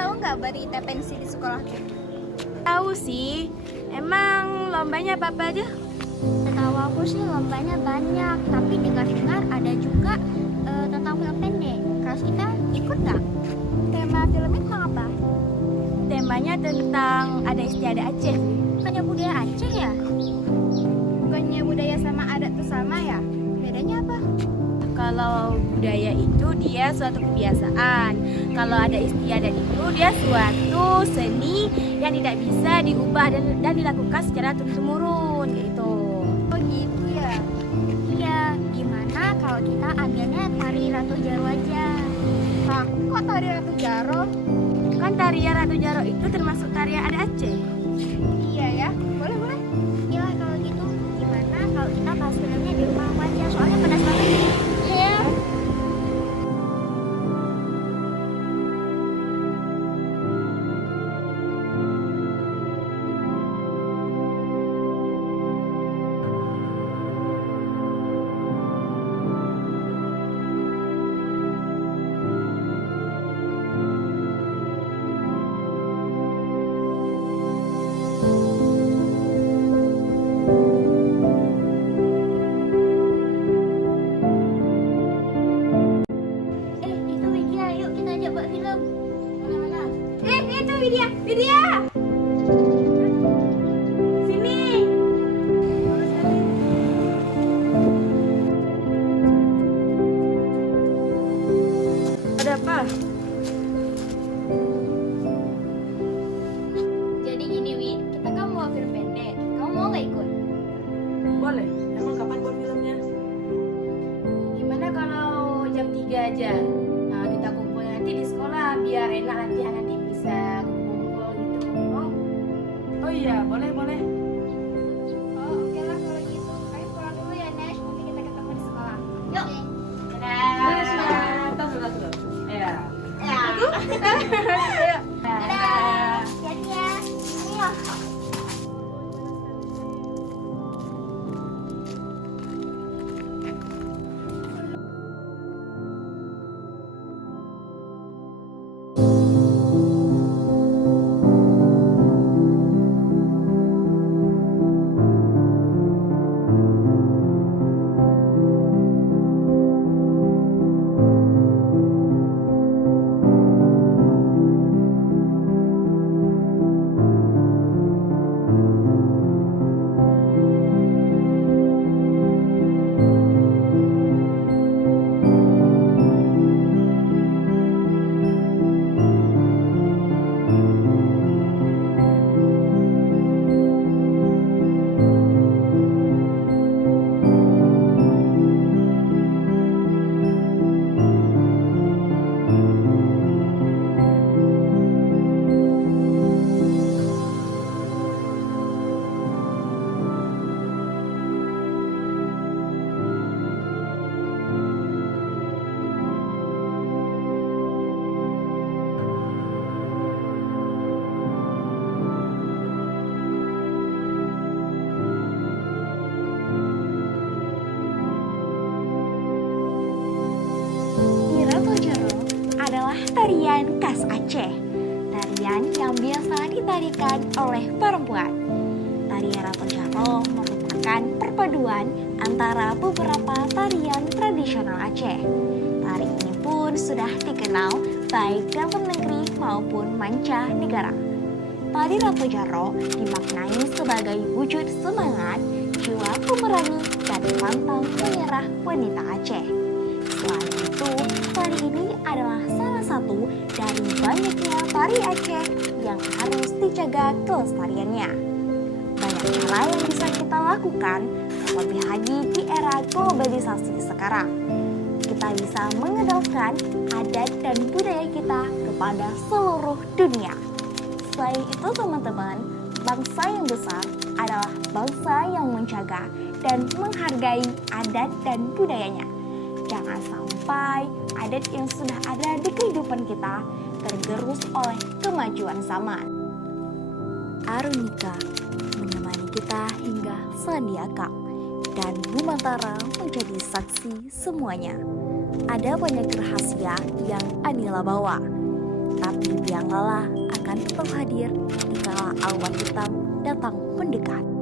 tahu nggak berita pensi di sekolah? Tahu sih, emang lombanya apa aja? Setahu aku sih lombanya banyak, tapi dengar-dengar ada juga tentang film pendek. Kelas kita ikut nggak? Tema filmnya tentang apa? Temanya tentang ada istiadat Aceh. Bukannya budaya Aceh ya? Bukannya budaya sama adat tuh sama ya? Bedanya apa? Kalau budaya itu dia suatu kebiasaan. Kalau ada istiadat itu dia suatu seni yang tidak bisa diubah dan dilakukan secara turun-temurun gitu. Oh gitu ya? Iya, gimana kalau kita ambilnya tari Ratu Jaro aja? Hah, kok tari Ratu Jaro? Kan tarian Ratu Jaro itu termasuk tarian adat Aceh. Iya ya, boleh. Iya kalau gitu, gimana kalau kita bahas filmnya di rumah aku aja? Soalnya penasaran nih. Iya. Itu Widya, yuk kita ajak buat film. Mana? Itu Widya. Sini. Ada apa? Jadi gini Wid, kita kan mau film pendek. Kamu mau nggak ikut? Boleh. Emang kapan buat filmnya? Gimana kalau jam 3 aja? Nah, kita kumpul nanti di sekolah biar enak nanti anak bisa kumpul gitu. Oh iya, boleh. Oh oke lah kalau gitu. Ayo pulang dulu ya Nesh, nanti kita ketemu di sekolah. Yuk. Sudah. Ya. Dadah. Hati-hati ya. Ayo. Ratu Jaro adalah tarian khas Aceh. Tarian yang biasa ditarikan oleh perempuan. Tarian Ratu Jaro merupakan perpaduan antara beberapa tarian tradisional Aceh. Tari ini pun sudah dikenal baik dalam negeri maupun mancanegara. Tari Ratu Jaro dimaknai sebagai wujud semangat, jiwa pemberani, dan pantang menyerah wanita Aceh. Selain itu, tari ini adalah salah satu dari banyaknya tari Aceh yang harus dijaga kelestariannya. Banyak cara yang bisa kita lakukan, terlebih lagi di era globalisasi sekarang. Kita bisa mengenalkan adat dan budaya kita kepada seluruh dunia. Selain itu teman-teman, bangsa yang besar adalah bangsa yang menjaga dan menghargai adat dan budayanya. Jangan sampai adat yang sudah ada di kehidupan kita tergerus oleh kemajuan zaman. Arunika menemani kita hingga Sandiaka dan Bumantara menjadi saksi semuanya. Ada banyak rahasia yang Anila bawa. tapi biang lala akan tetap hadir dikala awan hitam datang mendekat.